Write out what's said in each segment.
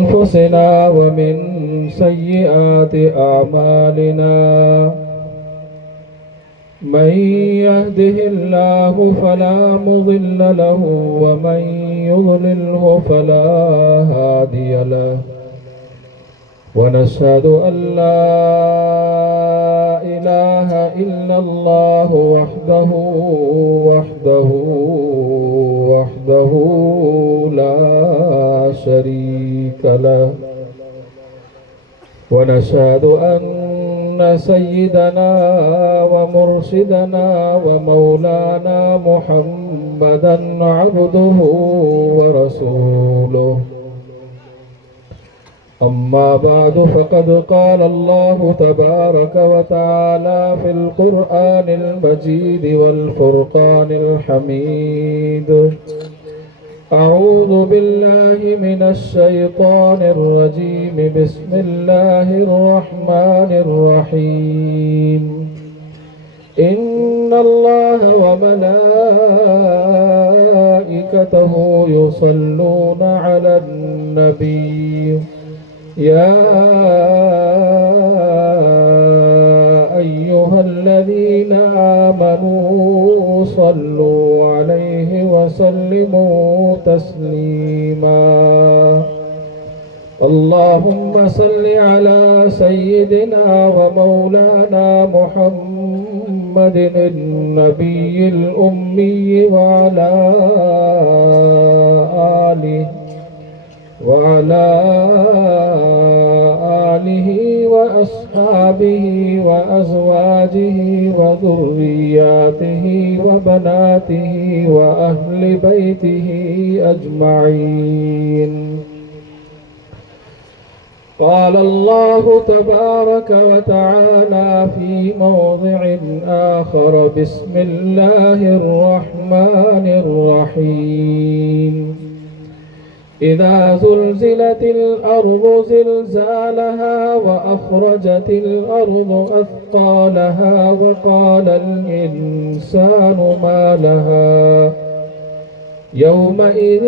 أنفسنا ومن سيئات أعمالنا من يهده الله فلا مضل له ومن يضلله فلا هادي له ونشهد أن لا إله إلا الله وحده لا شريك له ونشهد أن سيدنا ومرشدنا ومولانا محمدا عبده ورسوله. أما بعد فقد قال الله تبارك وتعالى في القرآن المجيد والفرقان الحميد: أعوذ بالله من الشيطان الرجيم. بسم الله الرحمن الرحيم. إن الله وملائكته يصلون على النبي يا أيها الذين آمنوا صلوا عليه وسلموا تسليما. اللهم صل على سيدنا ومولانا محمد النبي الأمي وعلى آله وأصحابه وأزواجه وذرياته وبناته وأهل بيته أجمعين. قال الله تبارك وتعالى في موضع آخر: بسم الله الرحمن الرحيم. إذا زلزلت الأرض زلزالها وأخرجت الأرض أثقالها وقال الإنسان ما لها يومئذ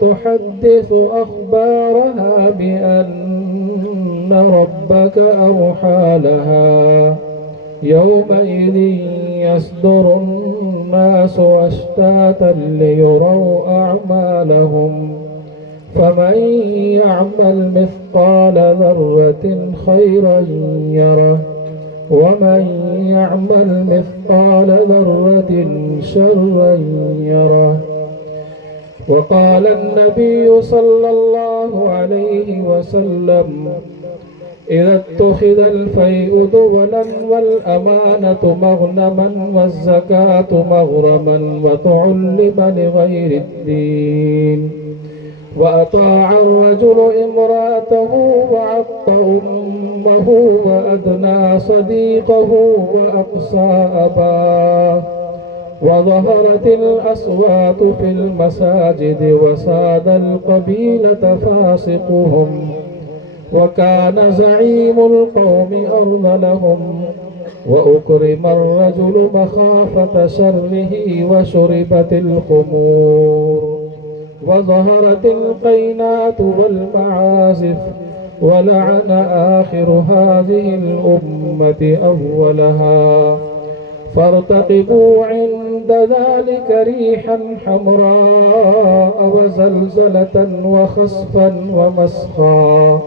تحدث أخبارها بأن ربك أوحى لها. يومئذ يصدر الناس أشتاتا ليروا أعمالهم فمن يعمل مثقال ذرة خيرا يره ومن يعمل مثقال ذرة شرا يره. وقال النبي صلى الله عليه وسلم: إذا اتخذ الفيء دولا والأمانة مغنما والزكاة مغرما وتعلم لغير الدين وأطاع الرجل امرأته وعق أمه وأدنى صديقه وأقصى أباه وظهرت الأصوات في المساجد وساد القبيلة فاسقهم وكان زعيم القوم أرذلهم وأكرم الرجل مخافة شره وشربت الخمور وظهرت القينات والمعازف ولعن آخر هذه الأمة أولها. فارتقبوا عند ذلك ريحا حمراء وزلزلة وخسفا ومسخا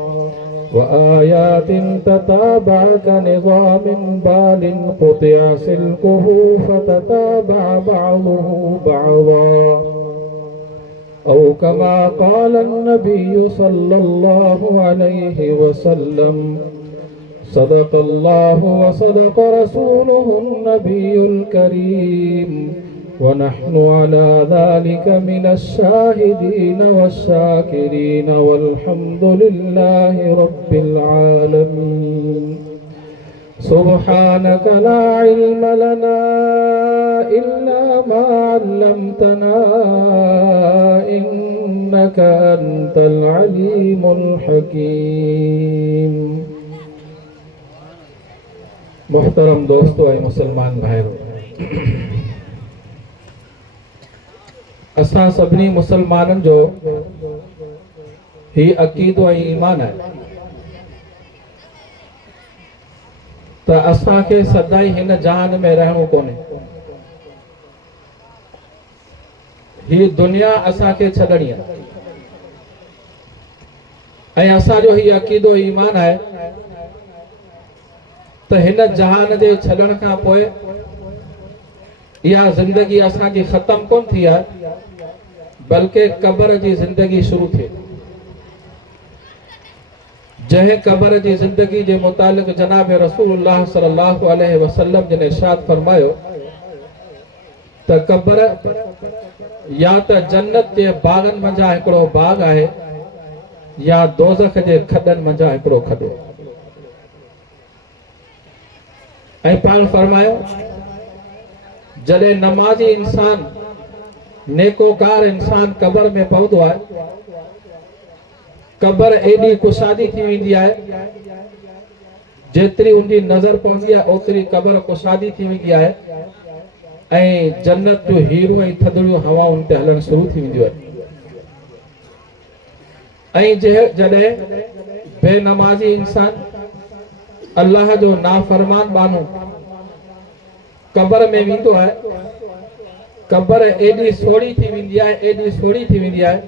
وآيات تتابع كنظام بال قطع سلكه فتتابع بعضه بعضا أو كما قال النبي صلى الله عليه وسلم: صدق الله وصدق رسوله النبي الكريم ونحن على ذلك من الشاهدين والشاكرين والحمد لله رب العالمين. سبحانك لا علم لنا إلا ما علمتنا إنك أنت العليم الحكيم. मोहतरम दोस्तों ऐं मुसलमान भाइयों, असां सभिनी मुसलमाननि जो ही अक़ीदो ऐं ईमान आहे त असांखे सदाई हिन जहान में रहणो कोन्हे। ही दुनिया असांखे छॾणी आहे ऐं असांजो ही अक़ीदो ईमान आहे त हिन जहान जे छॾण खां पोइ इहा ज़िंदगी असांजी ख़तम कोन थी आहे, बल्कि क़ब्र जी ज़िंदगी शुरू थिए। जंहिं क़ब्र जी ज़िंदगी जे मुतालिक़ जनाब रसूलुल्लाह सल्लल्लाहु अलैहि वसल्लम जिन इरशाद फरमायो त क़ब्र या त जन्नत जे बागनि मंझां हिकिड़ो बाग आहे या दोज़ख जे खॾनि मंझां हिकिड़ो खॾो। ऐं पाण फरमायो जॾहिं नमाज़ी इंसान नेकोकार इंसान क़ब्र में पहुंदो आहे, क़ब्र एॾी कुशादी थी वेंदी आहे, जेतिरी उनजी नज़र पवंदी आहे ओतिरी क़ब्र कुशादी थी वेंदी आहे ऐं जन्नत जूं हीरूं ऐं थधड़ियूं हवाउनि ते हलण शुरू थी वेंदियूं आहिनि। ऐं जॾहिं बेनमाज़ी इंसान अल्लाह जो नाफरमान बानो क़ब्र में वेंदो आहे, क़ब्र एॾी सोढ़ी थी वेंदी आहे, एॾी सोढ़ी थी वेंदी आहे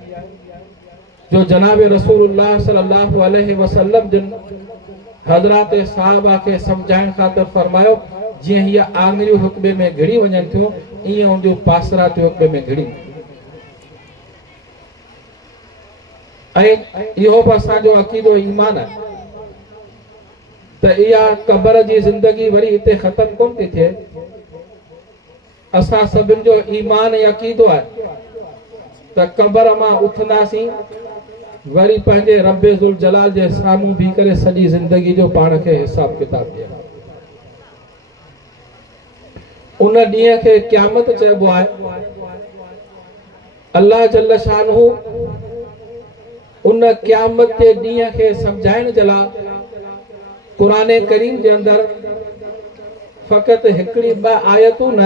जो जनाब रसूलुल्लाह सल्लल्लाहु अलैहि वसल्लम जिन हज़रात सहाबा खे सम्झाइण ख़ातिर फरमायो जीअं हीअ आङिरियूं हिकॿे में घिड़ी वञनि थियूं ईअं उनजूं पासरा थियूं हिकॿे में घिड़ी। ऐं इहो बि असांजो अक़ीदो ईमान आहे त इहा क़ब्र जी ज़िंदगी वरी हिते ख़तम कोन थी थिए। असां सभिनि जो ईमान ऐं अक़ीदो आहे त क़ब्र मां उथंदासीं वरी पंहिंजे रब्बे ज़ुल जलाल जे साम्हूं बीह करे सॼी ज़िंदगी जो पाण खे हिसाब किताब ॾियणो। उन ॾींहं खे क़यामत चइबो आहे। अल्लाह जल्ल शानहू उन क़यामत जे ॾींहं खे सम्झाइण जे लाइ क़ुरान करीम जे अंदरि फ़क़ति हिकिड़ी ॿ आयतूं न,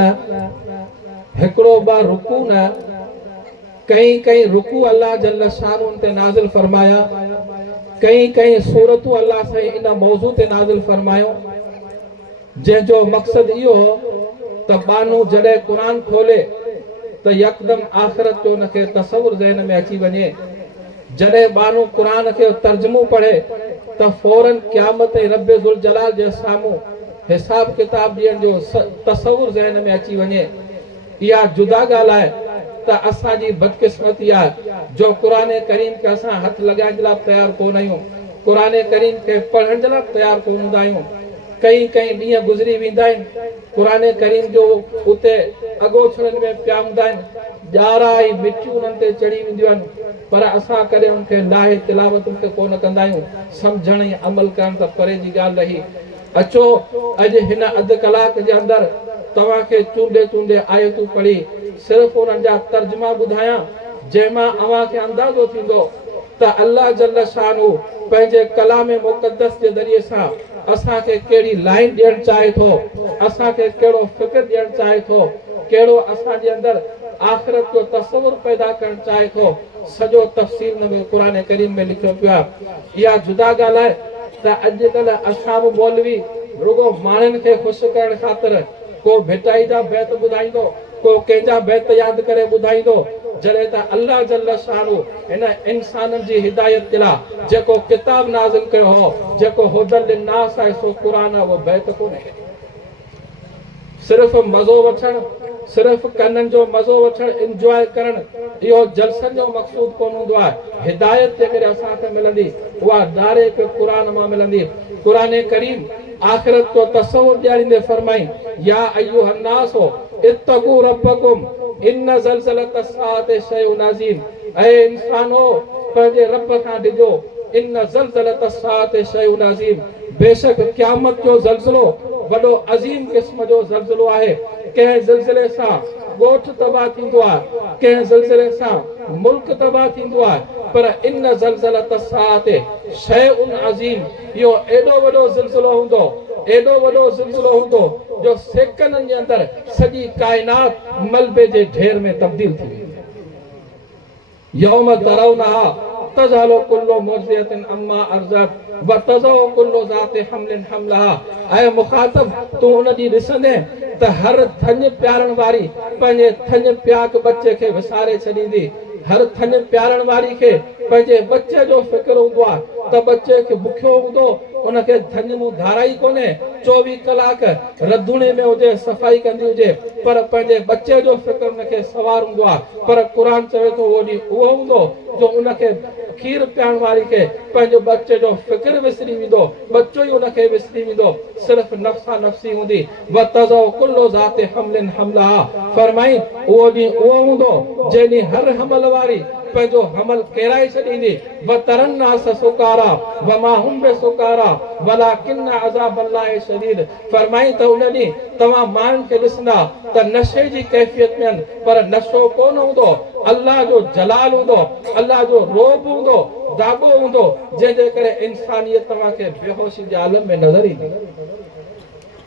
हिकिड़ो ॿ रुकू न, कई रुकू अल्लाह जल्ल शानहू ते नाज़िल फरमाया, कई सूरतूं अल्लाह साईं इन मौज़ू ते नाज़िल फरमायो, जंहिंजो मक़सदु इहो हो त बानू जॾहिं क़ुरान खोले त यकदम आख़िरत जो उनखे तसवुर ज़हन में अची वञे। जॾहिं बानू क़ुरान खे तर्जुमो पढ़े त फौरन क़यामत ऐं रब्बे ज़ुल जलाल जे साम्हूं हिसाब किताब ॾियण जो तसवुर ज़हन में अची वञे। इहा जुदा ॻाल्हि आहे त असांजी बदकिस्मती आहे जो क़ुरान करीम खे असां हथ लॻाइण जे लाइ तयारु कोन आहियूं, क़ुरान करीम खे पढ़ण जे लाइ तयारु कोन हूंदा आहियूं। कई ॾींहं गुज़री वेंदा आहिनि, क़ुरान करीम जो उते अॻोछड़नि में पिया हूंदा आहिनि, ॼारा ऐं मिटियूं उन्हनि ते चढ़ी वेंदियूं आहिनि, पर असां कॾहिं उनखे लाहे तिलावत उनखे कोन कंदा आहियूं। सम्झण ऐं अमल करण त परे जी ॻाल्हि रही। अचो अॼु हिन अधु कलाक जे अंदरि तव्हांखे चूंडे आयतूं पढ़ी सिर्फ़ु उन्हनि जा तर्जुमा ॿुधायां, जंहिंमां अव्हांखे अंदाज़ो थींदो त अल्लाह जल्ल शानहू पंहिंजे कलाम मुक़द्दस जे ज़रिए सां असांखे कहिड़ी लाइन ॾियणु चाहे थो, असांखे कहिड़ो फ़िक्र ॾियणु चाहे थो, कहिड़ो असांजे अंदरि आख़िरत जो तसवुर पैदा करणु चाहे थो, सॼो तफ़सील में क़ुरान करीम में लिखियो पियो आहे। इहा जुदा ॻाल्हि आहे त अॼुकल्ह असां बि मौलवी रुगो माण्हुनि खे ख़ुशि करण ख़ातिर को भिटाई जा बैत ॿुधाईंदो, को कंहिंजा बैत यादि करे ॿुधाईंदो, जॾहिं त अल्लाह जल्ल शानहू हिन इंसाननि जी हिदायत जे लाइ जेको किताब नाज़िल कयो हो, जेको हुदल लिन्नास आहे, सो क़ुरान आहे, उहो बैत कोन्हे। सिर्फ़ु मज़ो वठणु, सिर्फ़ु कननि जो मज़ो वठणु, इंजॉय करणु, इहो जलसनि जो मक़सूद कोन हूंदो आहे। हिदायत जेकॾहिं असांखे मिलंदी उहा डायरेक्ट क़ुरान मां मिलंदी। क़ुरान करीम आख़िरत जो तसवुर ॾियारींदे फरमाई, या अय्युहन्नास इत्तक़ू रब्बकुम इन ज़लज़लत साअति शैउन अज़ीम। ऐ इंसानो पंहिंजे रब खां डिॼो, इन ज़लज़लत साअति शैउन अज़ीम, बेशक क़यामत जो ज़लज़लो वॾो अज़ीम क़िस्म जो ज़लज़लो आहे। कंहिं ज़लज़ले सां ॻोठ तबाह थींदो आहे, कंहिं ज़लज़ले सां मुल्क तबाह थींदो आहे, पर इन ज़लज़लत साअति शैउन अज़ीम, इहो एॾो वॾो ज़लज़लो हूंदो, एॾो वॾो ज़लज़लो हूंदो जो सेकंडनि जे अंदरि सॼी काइनात मलबे जे ढेर में तब्दील थी वेंदी। यौम तरौनहा तज़ालु कुल्लु मुर्ज़ियतिन अम्मा अर्ज़त व तज़उ कुल्लु ज़ाति हमलिन हमलहा। ऐं मुखातब तूं उन ॾींहुं ॾिसंदे त हर थञ प्यारण वारी पंहिंजे थञ प्याक बच्चे खे विसारे छॾींदी। हर थञ प्यारण वारी खे पंहिंजे बच्चे जो फिक्र हूंदो आहे त बच्चे खे बुखियो हूंदो उनखे थञ मूं धाराई कोन्हे 24 कलाक रधुणे में हुजे सफ़ाई कंदी हुजे पर पंहिंजे बच्चे जो फिक्र उनखे सवार हूंदो आहे। पर क़ुर चवे थो उहो ॾींहुं उहो हूंदो जो उनखे खीर पीआरण वारी खे पंहिंजो बच्चे जो फिक्र विसरी वेंदो, बच्चो ई उनखे विसरी वेंदो, सिर्फ़ नफ़्सा नफ़्सी हूंदी। व तज़उ कुल्लु ज़ाति हमलिन हमलहा फरमाई उहो ॾींहुं उहो हूंदो जंहिं ॾींहुं हर हमल वारी पंहिंजो हमल केराए छॾींदी। व तरन्नास सुकारा व मा हुम बिसुकारा वलाकिन्न अज़ाबल्लाहि शदीद। फरमाई त उन ॾींहुं तव्हां माण्हुनि खे ॾिसंदा त नशे जी कैफ़ियत में आहिनि पर नशो कोन हूंदो, अल्लाह जो जलाल हूंदो, अल्लाह जो रोब हूंदो, दागो हूंदो जंहिंजे करे इंसानियत तव्हांखे बेहोशी जे आलम में नज़र ईंदी।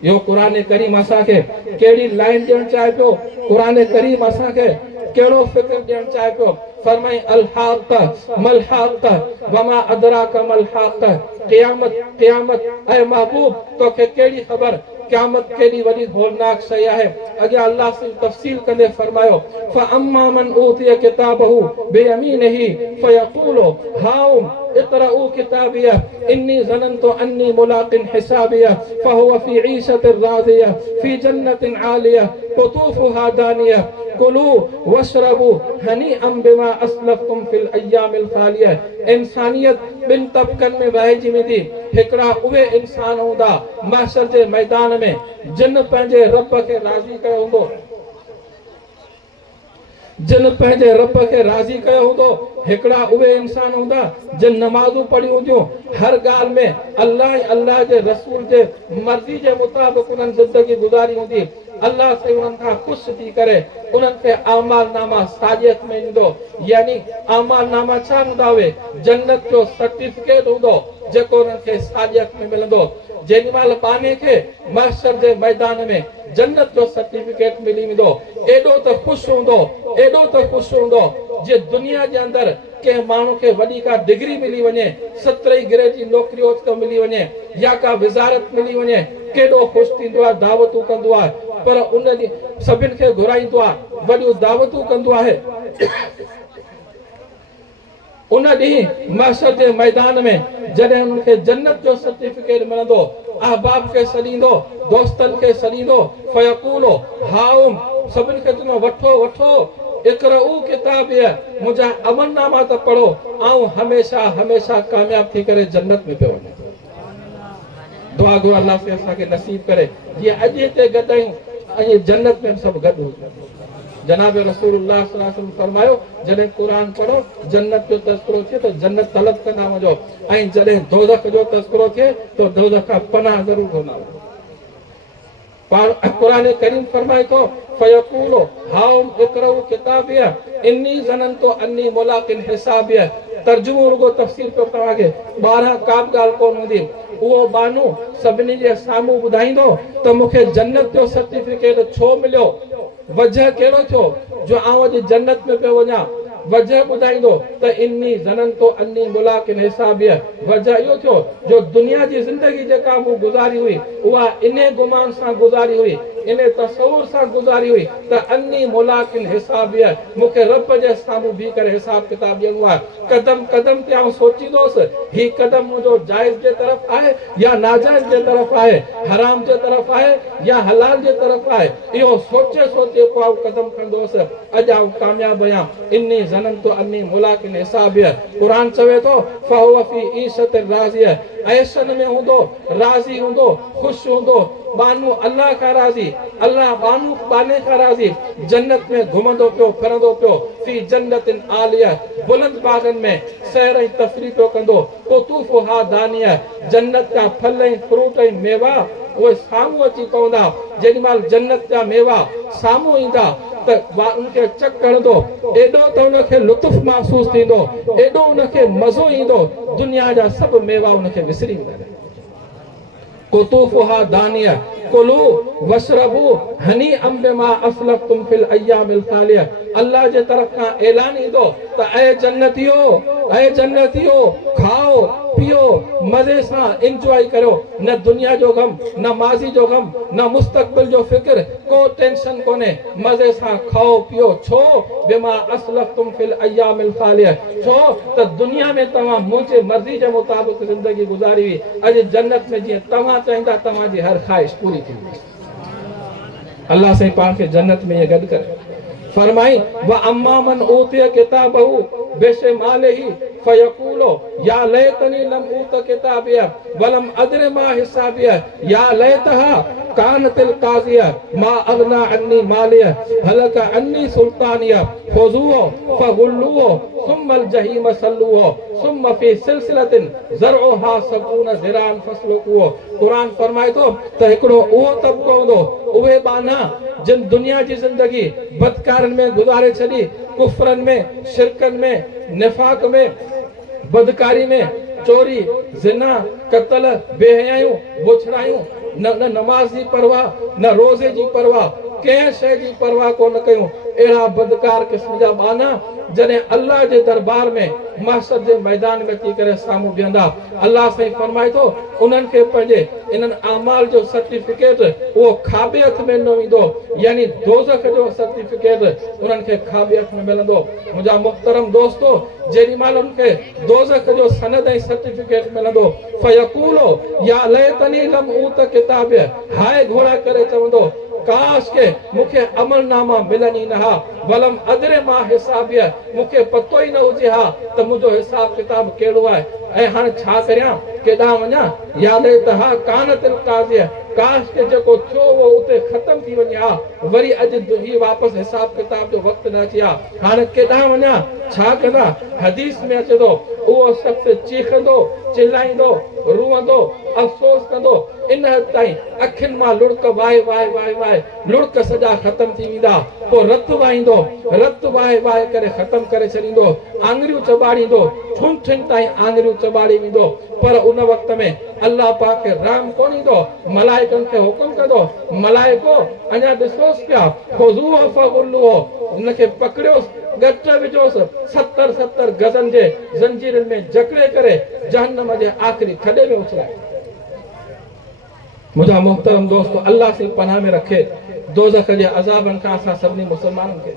इहो क़ुर करीम असांखे कहिड़ी लाइन ॾियणु चाहे पियो, क़ुर करीम असांखे कहिड़ो फिक्र ॾियणु चाहे पियो। फरमाई अलहाक़ मलहाक़ वमा अदराक मलहाक़। क़यामत क़यामत ऐं महबूब तोखे कहिड़ी ख़बर क़यामत केॾी वॾी होलनाक शइ आहे। अॻियां अल्लाह से तफ़सील कंदे फरमायो फअम्मा मन ऊतिय किताबहू बियमीनिही फयक़ूलु हाउम इक़रऊ किताबिया इन्नी ज़ननतु अन्नी मुलाक़िन हिसाबिया फहुव फी ईशतिर राज़िया फी जन्नतिन आलिया कुतूफ़ुहा दानिया कुलू वशरबू हनीअम बिमा अस्लफ़्तुम फिल अय्यामिल ख़ालिया। इंसानियत ॿिनि तबक़नि में वहिजी वेंदी। हिकिड़ा उहे इंसान हूंदा महशर जे मैदान में जिन पंहिंजे रब खे राज़ी कयो हूंदो, जिन पंहिंजे रब खे राज़ी कयो हूंदो। हिकिड़ा उहे इंसान हूंदा जिन नमाज़ूं पढ़ियूं हूंदियूं, हर ॻाल्हि में अल्लाह अल्लाह जे रसूल जे मर्ज़ी जे मुताबिक़ उन्हनि ज़िंदगी गुज़ारी हूंदी। अल्लाह से उन्हनि खां ख़ुशि थी करे उन्हनि खे आमाल नामा साजियत में ईंदो। यानी आमाल नामा छा हूंदा उहे जन्नत जो सर्टिफिकेट हूंदो जेको उन्हनि खे साजियत में मिलंदो। जेॾी महिल बाने खे महशर जे मैदान में जन्नत जो सर्टिफिकेट मिली वेंदो एॾो त ख़ुशि हूंदो, एॾो त ख़ुशि हूंदो जे दुनिया जे अंदरि कंहिं माण्हू खे वॾी का डिग्री मिली वञे, 17वीं ग्रेड जी नौकरी मिली वञे या का विज़ारत मिली वञे केॾो ख़ुशि थींदो आहे, दावतूं कंदो आहे। पर उन ॾींहुं सभिनि खे घुराईंदो आहे, वॾियूं दावतूं कंदो आहे। उन ॾींहुं महशर जे मैदान में जॾहिं उनखे जन्नत जो सर्टिफिकेट मिलंदो अहबाब खे सॾींदो, दोस्तनि खे सॾींदो फयक़ूलु हाउम सभिनि खे चवंदो वठो वठो इक़रऊ किताबिया मुंहिंजा अमलनामा त पढ़ो ऐं हमेशह हमेशह कामयाब थी करे जन्नत में पियो वञे। दुआ घुरो अल्लाह से असांखे नसीब करे जीअं अॼु हिते गॾु आहियूं ऐं जन्नत में सभु गॾु हुजूं। जनाब रसूलुल्लाह सल्लल्लाहु अलैहि वसल्लम फरमायो जॾहिं क़ुरान पढ़ो जन्नत जो तज़किरो थिए त जन्नत तलब कंदा वञो ऐं जॾहिं दोज़ख जो तज़किरो थिए त दोज़ख खां पनाह ज़रूर घुरंदा वञो। क़ुरान करीम फरमाए थो फयक़ूलु हाउम इक़रऊ किताबिया इन्नी ज़ननतु अन्नी मुलाक़िन हिसाबिया। तर्जुमो रुगो तफ़सील पियो तव्हांखे 12 का बि ॻाल्हि कोन हूंदी। उहो बानू सभिनी जे साम्हूं ॿुधाईंदो त मूंखे जन्नत जो सर्टिफिकेट छो मिलियो, वजह कहिड़ो थियो जो आउं अॼु जन्नत में पियो वञा। वजह ॿुधाईंदो त इन्नी ज़ननतु अन्नी मुलाक़िन हिसाबिया। वजह इहो थियो जो दुनिया जी ज़िंदगी जेका मूं गुज़ारी हुई उहा इन गुमान सां गुज़ारी हुई, इन तसवुर सां गुज़ारी हुई त अन्नी मुलाक़िन हिसाबिया मूंखे रब जे साम्हूं बीह करे हिसाब किताब ॾियणो आहे। क़दम क़दम ते आउं सोचींदुसि ही क़दम मुंहिंजो जाइज़ जे तरफ़ आहे या नाजाइज़ जे तरफ़ आहे, हराम जे तरफ़ आहे या हलाल जे तरफ़ आहे। इहो सोचे सोचे पोइ आउं क़दम खणंदुसि अॼु आउं कामयाब आहियां। इन्नी ज़ननतु अन्नी मुलाक़िन हिसाबिया। क़ुरान चवे थो फहुव फी ईशतिर राज़िया ऐशन में हूंदो, राज़ी हूंदो, ख़ुशि हूंदो। बानू अल्लाह खां राज़ी, अल्लाह बानू बाने खां राज़ी, जन्नत में घुमंदो पियो फिरंदो पियो फी जन्नतिन आलिया बुलंद बागनि में सैर ऐं तफ़रीह पियो कंदो। कुतूफ़ुहा दानिया जन्नत जा फल ऐं फ्रूट ऐं मेवा उहे साम्हूं अची पवंदा। जेॾी महिल जन्नत जा मेवा साम्हूं ईंदा त उनखे चक हणंदो, एॾो त उनखे लुत्फ़ महसूस थींदो, एॾो उनखे मज़ो ईंदो दुनिया जा सभु मेवा उनखे विसरी वेंदा। कुतूफ़ुहा दानिया कुलू वशरबू हनी बिमा असलफ्तुम फिल अय्यामिल खालिया। अल्लाह जे तरफ का ऐलान ईंदो त ऐ जन्नतियो खाओ पियो मजे सां एंजॉय करो, न दुनिया जो गम न माज़ी जो गम न मुस्तक़बिल जो फिक्र, को टेंशन कोने, मजे सां खाओ पियो। छो बिमा असलफ्तुम फिल अय्यामिल खालिया, छो त दुनिया में तव्हां मुंहिंजे मर्ज़ी जे मुताबिक़ ज़िंदगी गुज़ारी हुई। अॼु जन्नत में जीअं तव्हां चाहींदा तव्हांजी हर ख़्वाहिश पूरी थींदी। अल्लाह साईं पाण खे जन्नत में ये गॾु करे फरमाई व अम्मा मन ऊतिय किताबहू बिशिमालिही फयकूलो या लैतनी लम ऊत किताबिया वलम अद्रि मा हिसाबिया या लैतहा कानतिल काज़िया मा अगना अन्नी मालिया हलक अन्नी सुल्तानिया खुज़ूहो फगुल्लूहो सुम्मल जहीम सल्लूहो सुम्म फी सिलसिलतिन ज़रउहा सबून ज़िरान फस्लुकूहो। कुरान फरमाए थो त हिकिड़ो उहो तबको हूंदो, उहे बाना जिन दुनिया जी ज़िंदगी बदकारनि में गुज़ारे छॾी, कुफरनि में, शिरकनि में, निफाक में, बदकारी में, चोरी, ज़िना, कत्ल, बेहयायूं, बुछड़ायूं, न नमाज जी परवाह न रोज़े जी परवाह, कंहिं शइ जी परवाह कोन कयूं। अहिड़ा बदकार क़िस्म जा बाना जॾहिं अल्लाह जे दरबार में महशर जे मैदान में अची करे साम्हूं बीहंदा, अल्लाह साईं फरमाए थो उन्हनि खे पंहिंजे इन्हनि अमाल जो सर्टिफिकेट उहो खाॿे हथ में न ईंदो, यानी दोज़ख जो सर्टिफिकेट उन्हनि खे खाॿे हथ में मिलंदो। मुंहिंजा मुहतरम दोस्तो, जेॾी महिल उनखे दोज़ख जो सनद ऐं सर्टिफिकेट मिलंदो, फयकूलो या लैतनी लम ऊत किताब, हाय घोड़ा करे चवंदो काश के मूंखे अमलनामा मिलनि न हा, वलम अद्रे मां हिसाबिया, मूंखे पतो ई न हुजे हा त मुंहिंजो हिसाब किताब कहिड़ो आहे ऐं हाणे छा करियां, केॾांहुं वञा। या लैतहा कानतिल काज़िया, काश के जेको थियो उहो उते ख़तम थी वञे हा, वरी अॼु ही वापसि हिसाब किताब जो वक़्तु न अचे हा, हाणे केॾांहुं वञा, छा कंदा। हदीस में अचे थो उहो शख़्स चीखंदो, चिल्लाईंदो, रुअंदो, अफ़सोस कंदो, इन हद ताईं अखियुनि मां लुड़क वाहे वाहे वाहे वाहे लुड़क सॼा ख़तम थी वेंदा, पोइ रत वाहींदो, रत वाहे वाहे करे ख़तम करे छॾींदो, आङिरियूं चॿाड़ींदो, ठुन ताईं आङिरियूं चॿाड़ी वेंदो। पर उन वक़्त में अल्लाह पाक खे रहम कोन ईंदो, मलाइकनि खे हुकुम कंदो, मलाइको अञा ॾिसोसि पिया, खुज़ूहो फगुल्लूहो, उनखे पकड़ियोसि, गट विझोसि, 70 गज़नि जे ज़ंजीरनि में जकड़े करे जहन्नम जे आख़िरी खॾे में उछलाए। मुंहिंजा मुहतरम दोस्तो, अल्लाह से पनाह में रखे दोज़ख जे अज़ाबनि खां असां सभिनी मुस्लमाननि खे।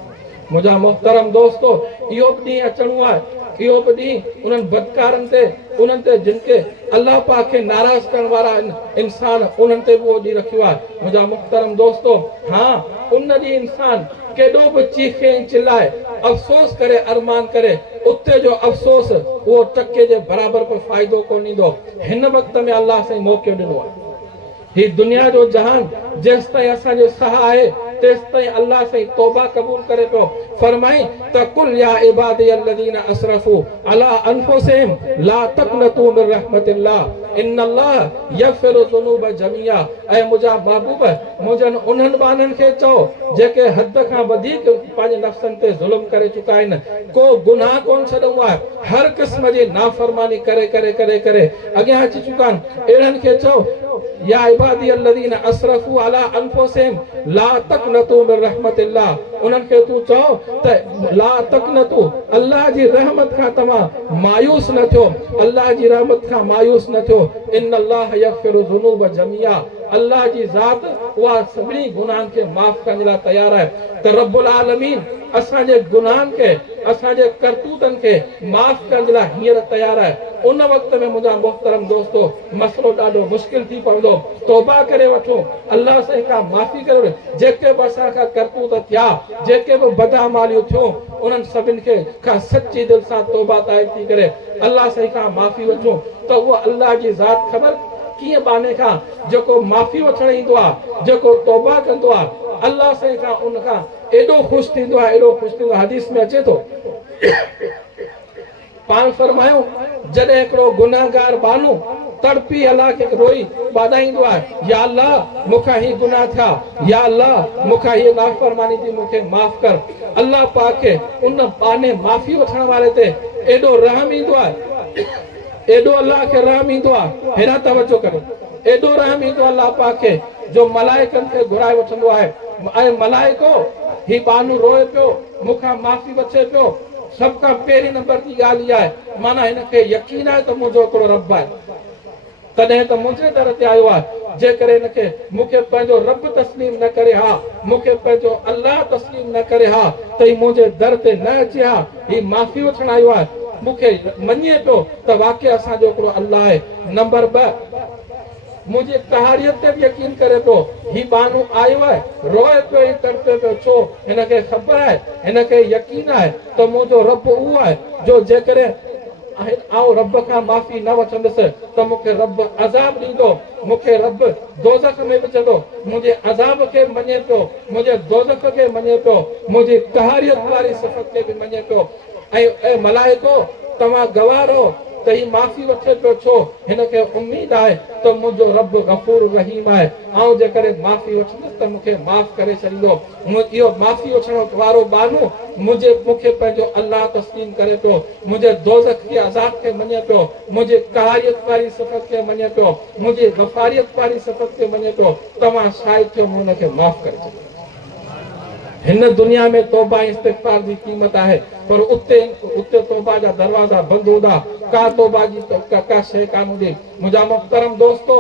मुंहिंजा मुहतरम दोस्तो, इहो बि ॾींहुं अचणो आहे, इहो बि ॾींहुं उन्हनि बदकारनि ते, उन्हनि ते जिन खे अल्लाह पाक खे नाराज़ करण वारा इंसान, उन्हनि ते बि उहो ॾींहुं रखियो आहे। मुंहिंजा मुहतरम दोस्तो, हाँ उन ॾींहुं इंसान केॾो बि चीखे ऐं चिल्लाए, अफ़सोस करे, अरमान करे, उते जो अफ़सोस उहो टके जे बराबरि बि फ़ाइदो कोन ईंदो। हिन वक़्त में अल्लाह साईं मौक़ो ॾिनो आहे। ही दुनिया जो जहान जेसि ताईं असांजो साह आहे तेसि ताईं अल्लाह साईं तौबा क़बूल करे पियो। फरमाई त कुल या इबादी अल्लज़ीना असरफू अला अनफुसिहिम ला तक़नतू मिन रहमतिल्लाह इन्नल्लाह यग़फिरु ज़ुनूब जमीआ। ऐं मुंहिंजा महबूब, मुंहिंजनि उन्हनि बाननि खे चओ जेके हद खां वधीक पंहिंजे नफ़्सनि ते ज़ुल्म करे चुका आहिनि, को गुनाह कोन छॾियो आहे, हर क़िस्म जी नाफ़रमानी करे करे करे करे अॻियां अची चुका आहिनि। अहिड़नि खे चओ या इबादी अल्लज़ीना असरफू अला अनफुसिहिम ला तक़नतू मिन रहमतिल्लाह, उन्हनि खे तूं चओ त ला तक़नतू, अल्लाह जी रहमत खां तव्हां मायूस न थियो, अल्लाह जी रहमत खां मायूस न थियो। इन्नल्लाह यग़फिरु ज़ुनूब जमीआ, अल्लाह जी ज़ात उहा सभिनी गुनाहनि खे माफ़ करण लाइ तयारु आहे। त रब्बुल आलमीन असांजे गुनाहनि खे, असांजे करतूतनि खे माफ़ करण लाइ हींअर तयारु आहे। उन वक़्त में मुंहिंजा मुहतरम दोस्तो, मसइलो ॾाढो मुश्किल थी पवंदो। तौबा करे वठो, अल्लाह साईं खां माफ़ी करे वठो। जेके बि असां खां करतूत थिया, जेके बि बदअमालियूं थियूं, उन्हनि सभिनि खे खां सची दिलि सां तौबा ताइब थी करे अल्लाह साईं खां माफ़ी वठो। त उहा अल्लाह जी ज़ात ख़बर कीअं बाने खां जेको माफ़ी वठणु ईंदो आहे, जेको तौबा कंदो आहे, अल्लाह साईं खां उन खां एॾो ख़ुशि थींदो आहे, एॾो ख़ुशि थींदो आहे। हदीस में अचे थो, पाण फरमायो जॾहिं हिकिड़ो गुनाहगार बानू तड़पी अल्लाह खे रोई ॿाॾाईंदो आहे, या अल्लाह मूंखां ही गुनाह थिया, या अल्लाह मूंखां हीअ नाफ़रमानी थी, मूंखे माफ़ कर। अल्लाह पाक खे उन बाने माफ़ी वठण वारे ते एॾो रहम ईंदो आहे, एॾो अल्लाह खे रहम ईंदो आहे। हेॾा तवजो करो, एॾो रहम ईंदो अल्लाह पाक खे जो मलाइकनि खे घुराए वठंदो आहे ऐं मलाइको ही बानू रोए पियो मूंखां माफ़ी वठे पियो सब खां पहिरीं नंबर जी ॻाल्हि इहा आहे माना हिनखे यकीन आहे त मुंहिंजो हिकिड़ो रब आहे तॾहिं त मुंहिंजे दर ते आयो आहे जेकर हिनखे मूंखे पंहिंजो रब तस्लीम न करे हा मूंखे पंहिंजो अल्लाह तस्लीम न करे हा त ही मुंहिंजे दर ते न अचे हा ही माफ़ी वठण आयो आहे मूंखे मञे पियो त वाक़ई असांजो हिकिड़ो अल्लाह आहे नंबर 2 मुझे कहारियत ते भी यकीन करे तो ही बानू आयो है रोए पे ही तड़पे पे छो इनके खबर है इनके यकीन है तो मुझो रब वो है जो जेकरे आओ रब का माफी न वठंदस तो मुखे रब अजाब दींदो मुखे रब दोज़ख में विझंदो मुझे अजाब के मने पियो मुझे दोज़ख के मने पियो मुझे कहारियत वारी सिफ़त के भी मने पियो ऐ मलाइको तवा गवारो त ही माफ़ी वठे पियो छो हिनखे उम्मीद आहे त मुंहिंजो रब गफ़ूर रहीम आहे ऐं जेकॾहिं माफ़ी वठंदुसि त मूंखे माफ़ करे छॾींदो इहो माफ़ी वठण वारो बानू मूंखे पंहिंजो अल्लाह तस्लीम करे पियो मुंहिंजे दोज़ख जे अज़ाब खे मञे पियो मुंहिंजे कहारियत वारी सिफ़त खे मञे पियो मुंहिंजी गफ़ारियत वारी सिफ़त खे मञे पियो तव्हां शायदि थियो मूं हुनखे माफ़ करे छॾियो हिन दुनिया में तौबा इस्तिग़फ़ार जी क़ीमत आहे पर उते तौबा जा दरवाजा बंद हूंदा का तौबा जी का शइ कान हूंदी मुंहिंजा मुहतरम दोस्तो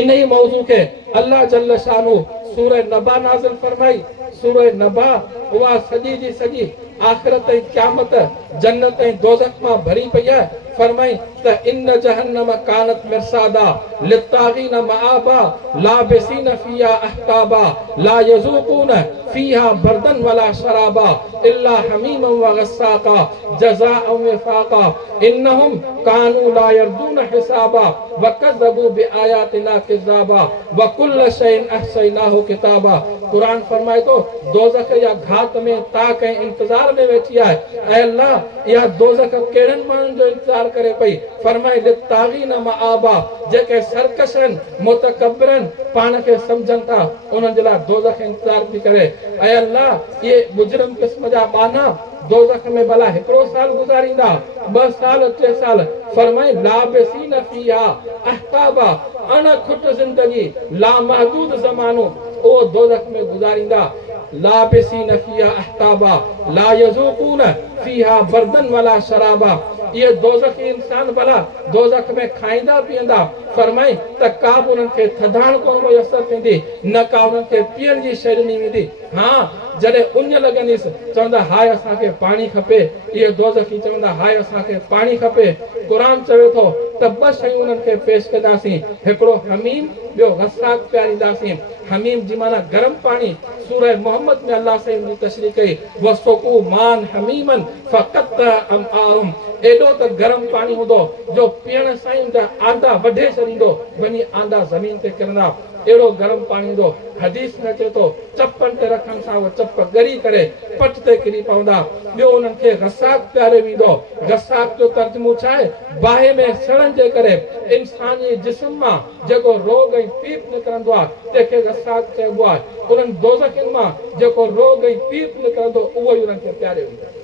इन ही मौजू के अल्लाह जल्ल शानू सूरह नबा नाज़िल फरमाई सूरह नबा उहा सॼी जी सॼी आख़िरत ऐं क़यामत जन्नत ऐं दोज़ख मां भरी पई आहे फरमाई त इन जहन्नम कानत मिर्सादा लित्तागीन मआबा लाबिसीन फीहा अहकाबा ला यज़ूकून फीहा बर्दन वला शराबा इल्ला हमीमन व गस्साका जज़ाअ विफाका इन्नहुम कानू ला यरजून हिसाबा व कज़्ज़बू बिआयातिना किज़्ज़ाबा व कुल्ल शैइन अहसैनाहु किताबा कुरान फरमाए तो दोज़ख या घात में ताक ऐं इंतजार में वेठी आहे ऐं अल्लाह या दोज़ख केड़न माण्हुनि जो इंतजार करे पई फरमाए लित्तागीन मआबा जेके सरकशन मुतकब्बिरन पाण खे समझन था उन्हनि जे लाइ दोज़ख इंतजार थी करे ऐं अल्लाह ये मुजरिम क़िस्म जा बाना दोज़ख में भला हिकिड़ो साल गुज़ारींदा 2 साल 3 साल फरमाए लाबिसीन फीहा अहकाबा अणखुट ज़िंदगी लामहदूद ज़मानो ओ दोज़ख में गुज़ारींदा लाबिसीन फीहा अहकाबा ला यज़ूकून फीहा बर्दन वला शराबा ये दोज़खी इंसान भला दोज़ख में खाईंदा पीअंदा फरमाई त का बि उन्हनि खे थधाण कोन मुयसर थींदी न का उन्हनि खे पीअण जी शइ ॾिनी वेंदी हाँ जॾहिं उञ लॻंदीसि चवंदा हाय असांखे पाणी खपे इहे दोज़खी चवंदा हाय असांखे पाणी खपे क़ुरान चवे थो त 2 शयूं उन्हनि खे पेश कंदासीं हिकिड़ो हमीम ॿियो गस्साक पियारींदासीं हमीम जी माना गरम पाणी सूरह मोहम्मद में अल्लाह सईं जी तशरीह कई वसुकू मान हमीमन फ़क़त अमआहुम एॾो त गरम पाणी हूंदो जो पीअण साईं जा आंदा वढे छॾींदो वञी आंदा ज़मीन ते किरंदा एड़ो गरम पानी दो हदीस में चे तो चप्पन ते रखन सा वो चप्प गरी करे पट ते किरी पवंदा बियो उनन के गसाक प्यारे विंदो गसाक जो तर्जुमो छाए बाहे में सड़न जे करे इंसानी जिस्म मा जको रोग ऐं पीप निकरंदो आ तेके गसाक चइबो आ उनन दोज़खिन मा जको रोग ऐं पीप निकरंदो उहो उनन के प्यारे विंदो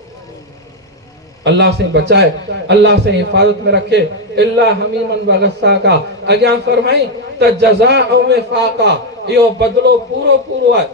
अल्लाह से बचाए अल्लाह से हिफाजत में रखे इल्ला हमीमन व गस्साका अग्यां फरमाई त जज़ाअ विफाका यो बदलो पूरो पूरो है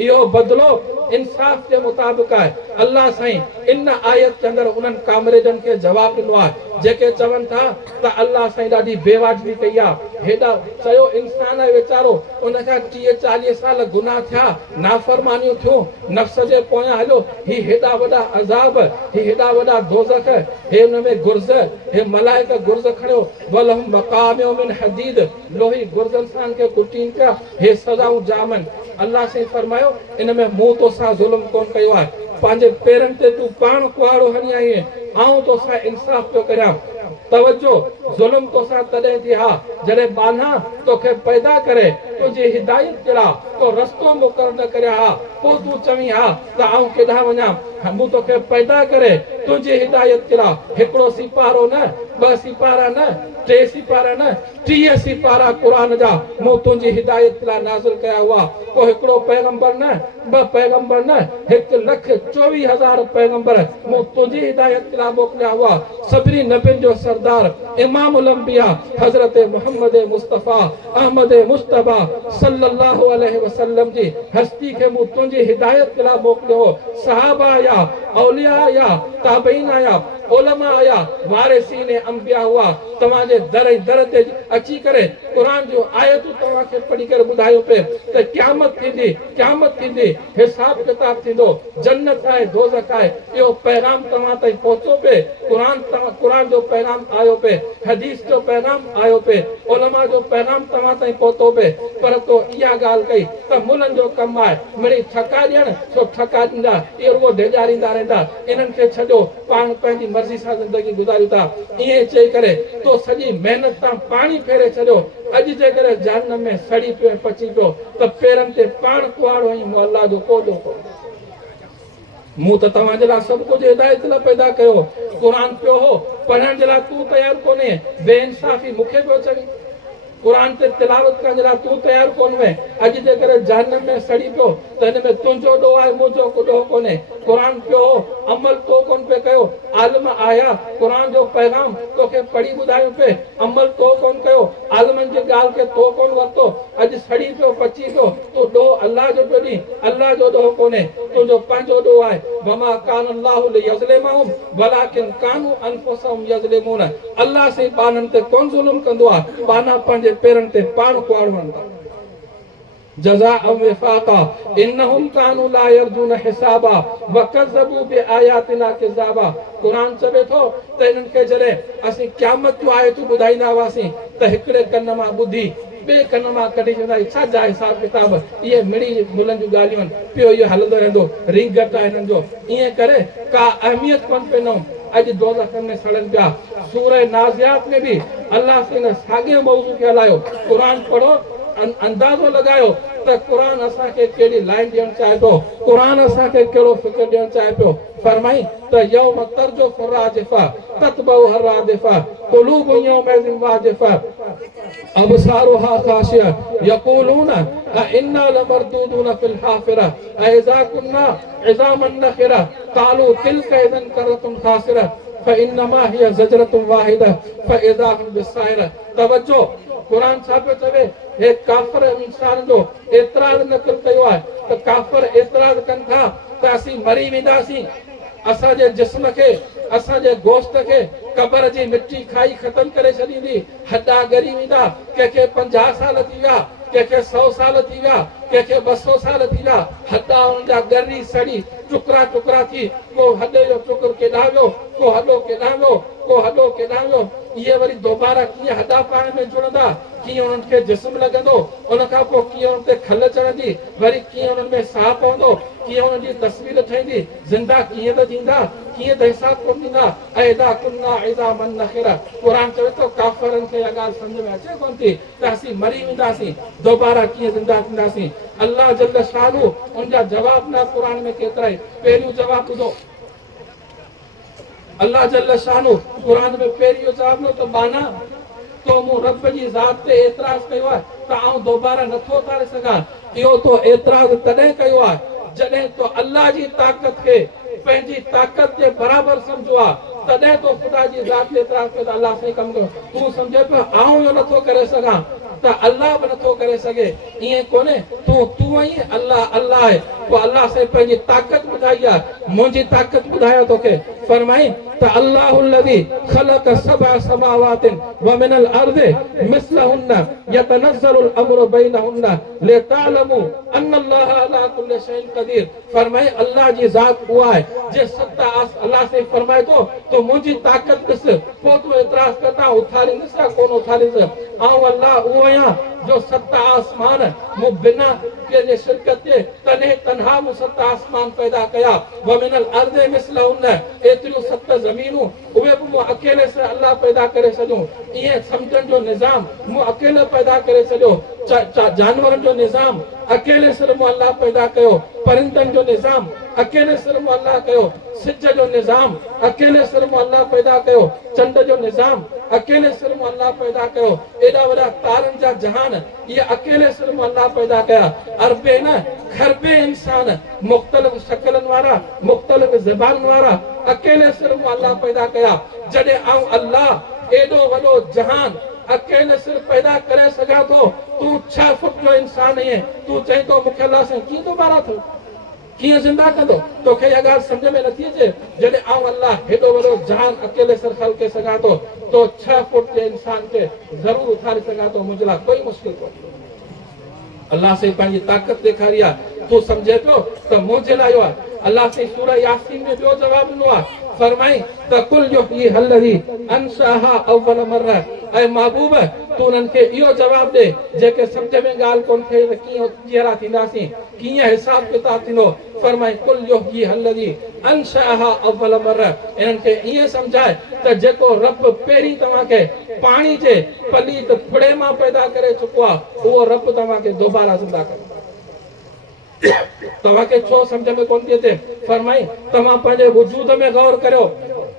यो बदलो इंसाफ के मुताबिक है अल्लाह साईं इन आयत के अंदर उनन कामरेजन के जवाब दिनो है जेके चवन था त अल्लाह साईं ॾाढी बेवाजबी कई आ हेडा चयो इंसान है बेचारो उनका 30-40 साल गुनाह थिया नाफरमानियूं थियो नफ्स जे पोयां हलो ही हेडा वडा अजाब ही हेडा वडा दोज़ख हे उन में गुर्ज़ हे मलाइका गुर्ज़ खड़ो वलहुम मकाम मिन हदीद लोही गुर्ज़ इंसान के कुटीन का हे सजाऊं जामन अल्लाह से फरमायो इन में मुंह तो सा जुल्म कोन कयो है पांजे पेरन ते तू पाण कुआड़ो हणी आई आऊं तो सा इंसाफ पियो करियां तवज्जो जुल्म तो सा तॾहिं थी हा जॾहिं बाना तोखे पैदा करे तुंहिंजी हिदायत करा तो रस्तो मुक़रर न करे हा पोइ तूं चवीं हा त आऊं केॾांहुं वञा मूं तोखे पैदा करे तुंहिंजी हिदायत करा हिकिड़ो सिपारो न ॿ सिपारा न, 3 सिपारा न, 30 सिपारा क़ुरान जा मूं तुंहिंजी हिदायत लाइ नाज़िल कया हुआ। को हिकिड़ो पैगंबर न, 2 पैगंबर न, 1,24,000 पैगंबर मूं तुंहिंजी हिदायत लाइ मोकिलिया हुआ। सभिनी नबियुनि जो सरदार इमामुल अंबिया हज़रत मुहम्मद मुस्तफ़ा अहमद मुस्तबा सल्लल्लाहु अलैहि वसल्लम जी हस्ती खे मूं तुंहिंजी हिदायत लाइ मोकिलियो हो। सहाबा आया, औलिया आया, ताबईन आया, उलमा आया, वारिसीन अंबिया हुआ। तव्हांजे दर ते अची करे क़ुरान जो आयतूं तव्हांखे पढ़ी करे ॿुधायो पे त क़यामत थींदी, हिसाब किताब थींदो, जन्नत आहे, दोज़ख आहे। इहो पैगाम तव्हां ताईं पहुतो पे। क़ुरान जो पैगाम आयो पे, हदीस जो पैगाम आयो पे, उलमा जो पैगाम तव्हां ताईं पहुतो पे। पर तो इहा ॻाल्हि कई त मुलनि जो कमु आहे, मिड़ी ठका ॾियण छो ठका ॾींदा, इहो रुॻो ढेजारींदा रहंदा, इन्हनि खे छॾियो, पाण पंहिंजी मर्ज़ी सां ज़िंदगी गुज़ारियूं था। ईअं चई करे तो सॼी महिनत तां पाणी फेरे छॾियो। अॼु जे करे जहन्नम में सड़ी पियो ऐं पची पियो त पेरनि ते पाण कुआड़ो ऐं मूं अलाह जो कोॾो कोन्हे। मूं त तव्हांजे लाइ सभु कुझु हिदायत लाइ पैदा कयो। क़ुरान पियो हो पढ़ण जे लाइ, तूं तयारु कोन्हे, बेइंसाफ़ी मूंखे पियो चवे। क़ुरान ते तिलावत करण जे लाइ तूं तयारु कोन हुए। अॼु जे करे जहन्नम में सड़ी पियो त हिन में तुंहिंजो ॾोह आहे, मुंहिंजो को ॾोह कोन्हे। क़ुरान पियो हो, अमल तो कोन पे कयो। आलिम आया, क़ुरान जो पैगाम तोखे पढ़ी ॿुधायो पे, अमल तो कोन कयो, आलिमनि जी ॻाल्हि खे तो कोन वरितो। अॼु सड़ी पियो, पची पियो, तूं ॾोह अलाह जो पियो ॾीं। अलाह जो ॾोह कोन्हे, तुंहिंजो पंहिंजो ॾोह आहे। वमा कान अल्लाहु लियज़लिमहुम वलाकिन कानू अनफुसहुम यज़लिमून। अलाह से बाननि ते कोन ज़ुल्म कंदो आहे, बाना पंहिंजे पेरनि ते पाण कुआड़ हणंदा। जज़ाअ विफाक़ा इन्नहुम कानू ला यरजून हिसाबा वकज़बू बिआयातिना किज़ाबा। क़ुरान चवे थो त इन्हनि खे जॾहिं असीं क़यामत जूं आयतूं ॿुधाईंदा हुआसीं त हिकिड़े कन मां ॿुधी ॿिए कन मां कढी वेंदा, छा जा हिसाब किताब, इहे मिड़ी मुलनि जूं ॻाल्हियूं आहिनि। पियो इहो हलंदो रहंदो, रिंगट आहे हिननि जो। ईअं करे का अहमियत कोन पे ॾिनऊं। अॼु दोज़ख में सड़नि पिया। सूरह नाज़ियात में बि अलाह हिन साॻिए मौज़ू खे हलायो। क़ुरान पढ़ो, अंदाज़ो लॻायो त क़ुरान असांखे कहिड़ी लाइन ॾियणु चाहे थो, क़ुरान असांखे कहिड़ो फ़िक्र ॾियणु चाहे पियो। फरमाई त यौम तर्जुफु राजिफ़ा ततबउ हर्रादिफ़ा क़ुलूबु यौमइज़िन वाजिफ़ा अबसारुहा ख़ाशिआ यक़ूलून अइन्ना लमरदूदून फिल हाफ़िरा अइज़ा कुन्ना इज़ामन नख़िरा क़ालू तिल्क इज़न करतुन ख़ासिरा फ़इन्नमा हिय ज़जरतुन वाहिदा फ़इज़ा हुम बिस्साहिरा। तवज्जो, क़ुरान छा पियो चवे? हे काफ़िर इंसान जो एतिराज़ नक़ल कयो आहे त काफ़िर एतिराज़ कनि था त असीं मरी वेंदासीं, असांजे जिस्म खे, असांजे गोश्त खे क़बर जी मिटी खाई ख़तम करे छॾींदी, हॾा ॻरी वेंदा। कंहिंखे 50 साल थी विया, कंहिंखे 100 साल थी विया, कंहिंखे 200 साल थी विया, हॾा हुन जा ॻरी सड़ी टुकड़ा टुकड़ा थी, को हॾे जो टुकुर केॾां वियो, को हॾो केॾां वियो, को हॾो केॾां वियो। इहे वरी दोबारा कीअं हॾा पाइण में जुड़ंदा, कीअं उन्हनि खे जिस्म लॻंदो, उन खां पोइ कीअं उन ते खल चढ़ंदी, वरी कीअं उन्हनि में साह पवंदो, कीअं उन्हनि जी तस्वीर ठहींदी, ज़िंदा कीअं त थींदा, कीअं त हिसाब कोन ॾींदा। ऐदा कुन्ना इज़ामन नख़िरा। क़ुरान चवे थो काफ़िरनि खे इहा ॻाल्हि सम्झ में अचे कोन थी त असीं मरी वेंदासीं, दोबारा कीअं ज़िंदा थींदासीं। अल्लाह जल शानू उनजा जवाब न क़ुरान में केतिरा ई। पहिरियों जवाब ॿुधो, अल्लाह जल शानू क़ुरान में पहिरियों जवाब ॾिनो त बाना तो मूं रब जी ज़ात ते एतिराज़ कयो आहे त आउं दोबारा नथो उतारे सघां। इहो तो एतिराज़ तॾहिं कयो आहे जॾहिं तो अल्लाह जी ताक़त खे पंहिंजी ताक़त जे बराबरि सम्झो आहे, तॾहिं तो ख़ुदा जी ज़ात ते एतिराज़ कयो त अल्लाह सां कमु कयो। तूं सम्झे पियो आउं इहो नथो करे सघां त अल्लाह बि नथो करे सघे, ईअं कोन्हे। तूं आई अल्लाह अल्लाह आहे, पोइ अल्लाह सां पंहिंजी ताक़त ॿुधाई आहे, मुंहिंजी ताक़त ॿुधायो तोखे। फरमाई त अल्लाहु लज़ी ख़लक़ सबअ समावातिन व मिनल अर्दि मिस्लहुन्न यतनज़्ज़लुल अम्रु बैनहुन्न लितअलमू अन्नल्लाह अला कुल्लि शैइन क़दीर। फरमाई अल्लाह जी ज़ात उहा आहे जे सत अल्लाह से फरमाए थो तो मुंहिंजी ताक़त ॾिस, पोइ तूं एतिराज़ कंदा उथारींदुसि या कोन उथारींदुसि। ऐं अल्लाह उहो आहियां जो 7 आसमान मूं बिना कंहिंजे शिरकत जे तने तन्हा मूं 7 आसमान पैदा कया। व मिनल अर्दि मिस्लहुन्न, एतिरियूं 7 ज़मीनूं उहे बि मूं अकेले से अल्लाह पैदा करे छॾियूं। ईअं समुंडनि जो निज़ाम मूं अकेले पैदा करे छॾियो, जानवरनि जो निज़ाम अकेले सिर्फ़ मूं अल्लाह पैदा कयो, परिंदनि जो निज़ाम अकेले सिर्फ अल्लाह कयो, सिज जो निज़ाम अकेले सिर्फ अल्लाह पैदा कयो, चंड जो निज़ाम अकेले सिर्फ अल्लाह पैदा कयो, एॾा वॾा तारनि जा जहान ये अकेले सिर्फ अल्लाह पैदा कया, अरबे न खरबे इंसान मुख्तलिफ शक्लन वारा मुख्तलिफ ज़बान वारा अकेले सिर्फ अल्लाह पैदा कया। जॾहिं आऊं अल्लाह एॾो वॾो जहान अकेले सिर्फ पैदा करे सघां थो, तूं 6 फुट जो इंसान आहीं, तूं चईं थो मूंखे अल्लाह सां कीअं दोबारा थियो, कीअं जिंदा कंदो? तोखे इहा ॻाल्हि सम्झ में नथी अचे? जॾहिं आऊं अल्लाह हेॾो वॾो जहान अकेले सिर्फ ख़लक़े सघां थो, तो 6 फुट जे इंसान खे ज़रूरु उथारे सघां थो, मुंहिंजे लाइ कोई मुश्किल कोन्हे। अल्लाह से पंहिंजी ताक़त ॾेखारी आहे, तूं सम्झे थो त मुंहिंजे लाइ इहो आहे। अल्लाह से सूरह यासीन में ॿियो जवाब ॾिनो आहे, फरमाई त कुल युहयीहा अल्लज़ी अंशअहा अव्वल मर्रा, ऐं महबूब तूं उन्हनि खे इहो जवाब ॾे जेके सम्झ में ॻाल्हि कोन थिए त कीअं चेहरा थींदासीं, कीअं हिसाब किताब थींदो। फरमाई कुल युहयीहा अल्लज़ी अंशअहा अव्वल मर्रा, इन्हनि खे ईअं सम्झाए त जेको रब पहिरीं तव्हांखे पाणी जे पलीत फुड़े मां पैदा करे चुको आहे, उहो रब तव्हांखे दोबारा ज़िंदा कंदो। तव्हांखे छो सम्झ में कोन थी अचे? फरमाई तव्हां पंहिंजे वजूद में गौर करियो,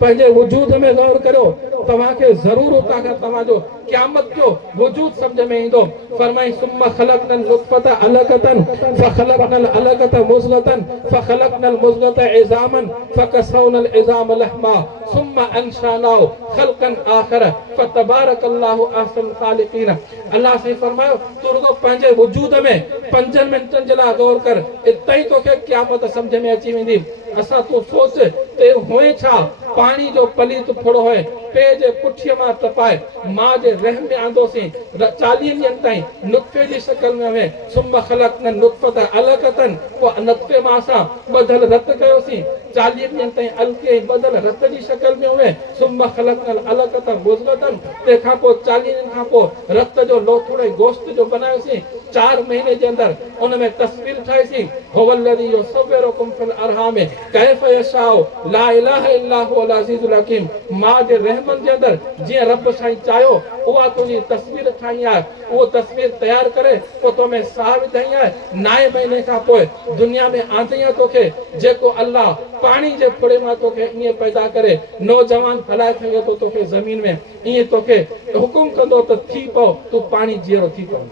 पंहिंजे वजूद में गौर करियो, तव्हांखे ज़रूर उतां खां तव्हांजो क़यामत जो वजूद सम्झ में ईंदो। फरमाई सुम्मा ख़लक़नल नुत्फ़ता अलक़तन फ़ख़लक़नल अलक़त मुज़ग़तन फ़ख़लक़नल मुज़ग़त इज़ामन फ़कसौनल इज़ाम लहमा सुम्मा अंशानाहु ख़ल्क़न आख़र फ़तबारकल्लाहु अहसनुल ख़ालिक़ीन। अल्लाह से फरमायो तू रुगो पंहिंजे वजूद में 5 मिंटनि जे लाइ गौर कर, इतां ई तोखे क़यामत सम्झ में अची वेंदी। असां तूं सोच ते हुए छा पाणी जो पलीत फुड़ो हुए, पे जे पुठीअ मां टपाए मां जे रहम में आंदोसीं, 40 ॾींहंनि ताईं नुत्फ़े जी शक्ल में हुए, सुम्मा ख़लक़नल नुत्फ़ता अलक़तन, पोइ नुत्फ़े मां असां ॿधल रत कयोसीं, 40 ॾींहंनि ताईं अलके ॿधल रत जी शक्ल में हुए, सुम्मा ख़लक़नल अलक़त मुज़ग़तन, तंहिंखां पोइ 40 ॾींहंनि खां पोइ रत जो लोथड़ो ऐं गोश्त जो बनायोसीं, 4 महीने जे अंदरि उन में तस्वीर ठाहीसीं, हुवल्लज़ी युसव्विरुकुम फिल अरहाम कैफ़ यशाउ ला इलाहा इल्ला हुवल अज़ीज़ुल हकीम। मां जे रहमन जे अंदरि जीअं रब साईं चाहियो उहा तुंहिंजी तस्वीर ठाही आहे, उहो तस्वीर तयारु करे पोइ तोमें साह विधाई आहे, 9 महीने खां पोइ दुनिया में आंदी आहे तोखे, जेको अल्लाह पाणी जे फुड़े मां तोखे ईअं पैदा करे नौजवान फलाए सघे थो तोखे ज़मीन में, ईअं तोखे हुकुम कंदो त थी पओ, तूं पाणी जहिड़ो थी पओ।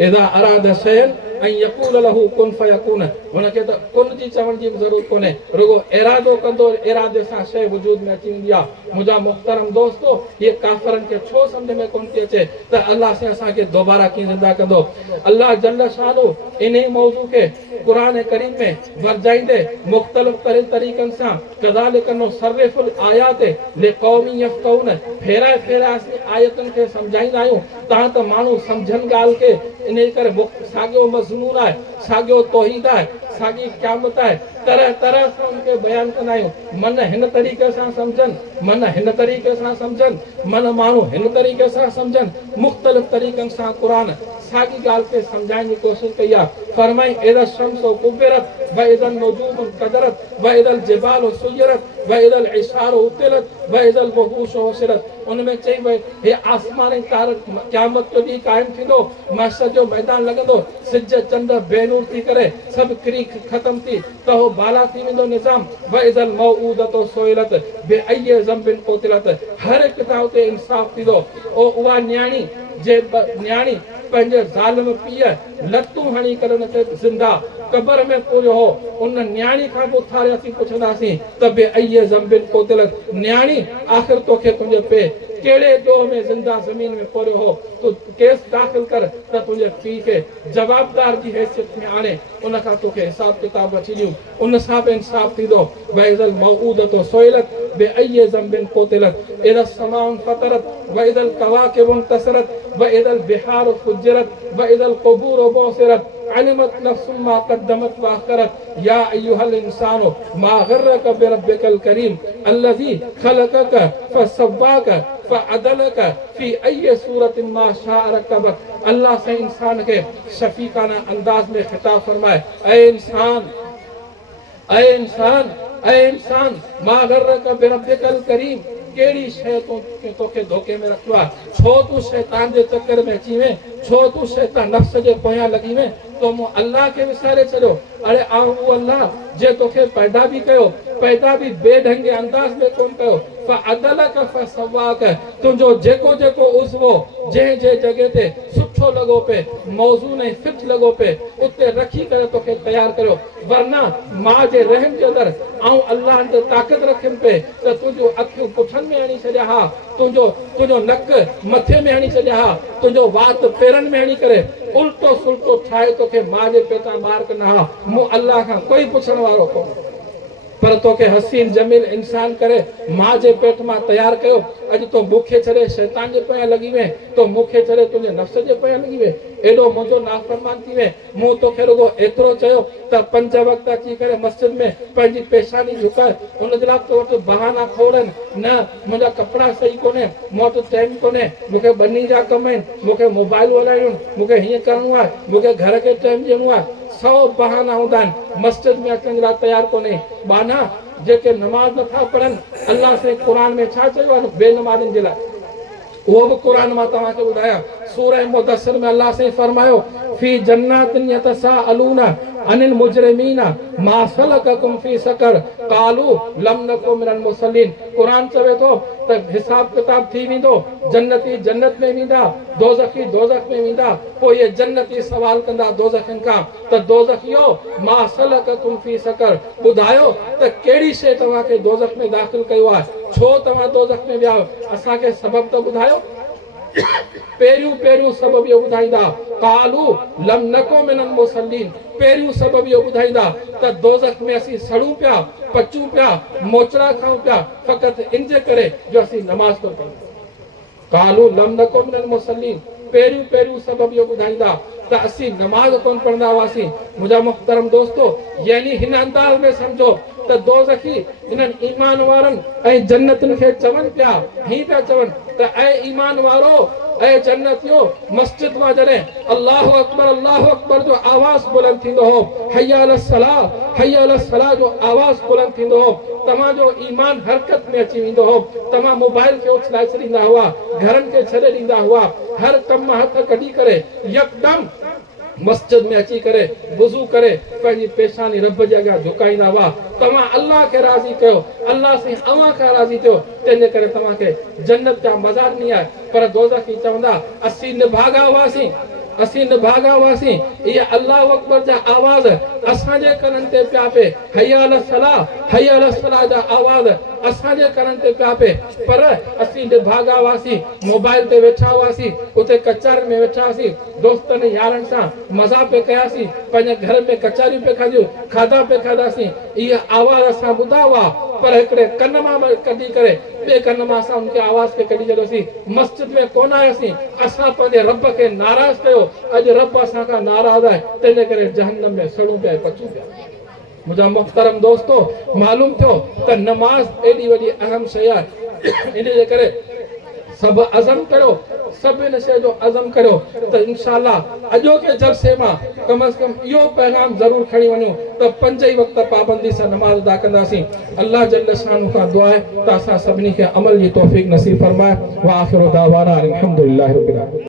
इज़ा अरादा शयन ऐं यक़ूल लहू कुन फयकून, हुनखे त कुन जी चवण जी ज़रूरत कोन्हे, रुगो इरादो कंदो, इरादे सां शइ वजूद में अची वेंदी आहे। मुंहिंजा मुख़्तरम दोस्तो, इहे काफ़िरनि खे छो सम्झ में कोन थी अचे त अल्लाह से असांखे दोबारा कीअं ज़िंदा कंदो। अल्लाह जल्ल शानो इन ई मौज़ू खे क़ुरान करीम में वर्जाईंदे मुख़्तलिफ़ तरीक़नि सां कज़ालिक नुसर्रिफ़ुल आयात लिक़ौमी यफ़क़हून, फेराए फेराए असीं आयतुनि खे सम्झाईंदा आहियूं तव्हां त माण्हू सम्झनि ॻाल्हि खे, इन करे साॻियो मज़मून आहे, साॻियो तौहीद आहे, साॻी क़यामत आहे, तरह तरह सां उनखे बयानु कंदा आहियूं। मन हिन तरीक़े सां सम्झनि, मन हिन तरीक़े सां सम्झनि, मन माण्हू हिन तरीक़े सां सम्झनि, मुख़्तलिफ़ तरीक़नि सां क़ुरान साॻी ॻाल्हि खे सम्झाइण जी कोशिशि कई आहे। फरमाई इज़ा शम्सु कुव्विरत व इज़ल नुजूमु क़दरत व इज़ल जिबालु सुय्यरत व इज़ल इशारु उतिलत व इज़ल वहूशु हुसिरत। उनमें चई वई हे आसमान ऐं तारा क़यामत जो ॾींहुं क़ाइमु थींदो, महशर जो मैदान लॻंदो, सिज चंड बेनूर थी करे सभु किरी ख़तम थी त हो बाला थी वेंदो निज़ाम। व इज़ल मौऊदतु सुइलत बिअय्यि ज़ंबिन क़ुतिलत, हर हिकु तां उते इंसाफ़ थींदो। उहा न्याणी जे न्याणी पंहिंजे ज़ालिम पीउ लतूं हणी करे हुनखे ज़िंदा कबर में पूरियो हो, उन न्याणी खां बि उथारे असीं पुछंदासीं त बिअय्यि ज़ंबिन क़ुतिलत, न्याणी आख़िर तोखे तुंहिंजे पे कहिड़े ॾोह में ज़िंदा ज़मीन में पोरियो हो, तूं केस दाख़िल कर त तुंहिंजे पीउ खे जवाबदार जी हैसियत में आणे, उन खां तोखे हिसाब किताब अची ॾियूं, उन सां बि इंसाफ़ थींदो। व इज़ल मौऊदतु सुइलत बिअय्यि ज़ंबिन क़ुतिलत इज़ा समाउन फतरत व इज़ल कवाकिबु इंतसरत व इज़ल बिहारु फुज्जिरत व इज़ल क़ुबूरु बुअसिरत अलिमत नफ्सुम मा क़द्दमत व अख़रत या अय्युहल इंसानु मा गर्रक बिरब्बिकल करीम अल्लज़ी ख़लक़क फसव्वाक फअदलक फी अय्यि सूरतिन मा शाअ रकबक। अल्लाह से इंसान के शफीकाना अंदाज में खिताब फरमाए, ऐ इंसान, ऐ इंसान, ऐ इंसान, मा गर्रक बिरब्बिकल करीम, कहिड़ी शइ तोखे धोखे में रखियो आहे, छो तूं शैतान जे चकर में अची वएं, छो तूं शैतान नफ्स जे पोयां लॻी वएं, तो मूं अल्लाह खे विसारे छॾियो। अरे आऊं उहो अल्लाह जे तोखे पैदा बि कयो, पैदा बि बेढंगे अंदाज़ में कोन कयो। फअदलक फसवाक, तुंहिंजो जेको जेको उज़्वो जंहिं जॻह ते सुठो लॻो पे, मौज़ून ऐं फिट लॻो पे, उते रखी करे तोखे तयारु करियो। वरना मां जे रहम जे अंदरि आऊं अल्लाह अंदरि ताक़त रखियुमि पे त तुंहिंजूं अखियूं पुठनि में हणी छॾिया हा, तुंहिंजो नक मथे में हणी छॾिया हा, तुंहिंजो वात पेरनि में हणी करे उल्टो सुल्टो ठाहे तोखे मां जे पेटां ॿार कंदा हा। मूं अल्लाह खां कोई पुछण वारो कोन, पर तोखे हसीन जमील इंसान करे मां जे पेट मां तयारु कयो। अॼु तो मूंखे छॾे शैतान जे पोयां लॻी वए, तो मूंखे छॾे तुंहिंजे नफ़्स जे पोयां लॻी वए, एॾो मुंहिंजो नाफ़रमान थी वए। मूं तोखे रुॻो एतिरो चयो त 5 वक़्त अची करे मस्जिद में पंहिंजी पेशानी झुकाए, उन जे लाइ तो वटि बहाना खोड़नि, न मुंहिंजा कपिड़ा सही कोन्हे, मूं वटि टाइम कोन्हे, मूंखे ॿनी जा कम आहिनि, मूंखे मोबाइल हलाइणियूं, मूंखे हीअं करिणो आहे, मूंखे घर खे टाइम ॾियणो आहे, 100 बहाना हूंदा आहिनि। मस्जिद में अचण जे लाइ तयारु कोन्हे। बाना जेके नमाज़ नथा पढ़नि, अल्लाह से क़ुर में छा चयो आहे बेनमाज़नि जे लाइ, उहो बि क़ुर मां तव्हांखे ॿुधायां। सूरह मुदस्सिर में अल्लाह से फरमायो, फी जन्नातिन यतसाअलूना अनिल मुजरिमीना मा सलककुम फी सकर कालू लम नकु मिनल मुसल्लीन। क़ुर चवे थो त हिसाब किताब थी वेंदो, जन्नती जन्नत में वेंदा, दोज़खी दोज़ख में वेंदा। पोइ ये जन्नती सवाल कंदा दोज़खनि खां त दोज़खियो मा सलककुम फी सकर, ॿुधायो त कहिड़ी शइ तव्हांखे दोज़ख में दाख़िल कयो आहे, छो तव्हां दोज़ख में विया आहियो, असांखे सबब त ॿुधायो। पहिरियों सबब इहो ॿुधाईंदा, कालू लम नको मिनल मुसल्लीन, पहिरियों सबब इहो ॿुधाईंदा त दोज़ख में असीं सड़ूं पिया, पचूं पिया, मोचड़ा खाऊं पिया, फ़क़ति इन जे करे जो असीं नमाज़ कोन पढ़ूं। कालू लम नको मिनल मुसल्लीन, पहिरियों सबब इहो ॿुधाईंदा त असीं नमाज़ कोन पढ़ंदा हुआसीं। मुंहिंजा मुहतरम दोस्तो, यानी हिन अंदाज़ में सम्झो त दोज़खी इन्हनि ईमान वारनि ऐं जन्नतुनि खे चवनि पिया, हीअं पिया चवनि त ऐं ईमान वारो, ऐं जन्नतियो, मस्जिद मां जॾहिं अल्लाहु अकबर जो आवाज़ बुलंद थींदो हो, हय्या अलस सलाह जो आवाज़ बुलंद थींदो हो, तव्हांजो ईमान हरकत में अची वेंदो हो। तव्हां मोबाइल खे उछलाए छॾींदा हुआ, घरनि खे छॾे ॾींदा हुआ, हर कम हथ कढी करे यकदम मस्जिद में अची करे वुज़ू करे पंहिंजी पेशानी रब जे अॻियां झुकाईंदा हुआ। तव्हां अल्लाह खे राज़ी कयो, अल्लाह से अव्हां खां राज़ी थियो, तंहिंजे करे तव्हांखे जन्नत जा मज़ा ॾिनी आहे। पर दोज़खी चवंदा असीं निभागा हुआसीं, इहे अल्लाह अकबर जा आवाज़ असांजे कननि ते पिया पे, हय्या अलस सलाह जा आवाज़ असांजे कननि ते पिया पे, पर असीं निभागा हुआसीं, मोबाइल ते वेठा हुआसीं, उते कचहरी में वेठा हुआसीं, दोस्तनि यारनि सां मज़ा पे कयासीं, पंहिंजे घर में कचहरियूं पे खाधियूं, खाधा पे खाधासीं, इहे आवाज़ असां ॿुधा हुआ, पर हिकिड़े कन मां कढी करे ॿिए कन मां असां उनखे आवाज़ खे कढी छॾियोसीं। मस्जिद में कोन आयासीं, असां पंहिंजे रब खे नाराज़ कयो। अॼु रब असां खां नाराज़ आहे, तंहिंजे करे जहन्नम में सड़ूं पिया, पचूं पिया। मुंहिंजा मुहतरम दोस्तो, मालूम थियो त नमाज़ एॾी वॾी अहम शइ आहे। इन जे करे सभु अज़म करियो, सभु इन शइ जो अज़म करियो त इंशाअल्लाह अॼोके जलसे मां कम से कम इहो पैगाम ज़रूरु खणी वञूं त 5 ई वक़्त पाबंदी सां नमाज़ अदा कंदासीं। अल्लाह जल्ल शान खां दुआ आहे त असां सभिनी खे अमल जी तौफ़ीक़ नसीब फरमाए। व आख़िरु दावाना अल्हम्दुलिल्लाहि रब्बिल आलमीन।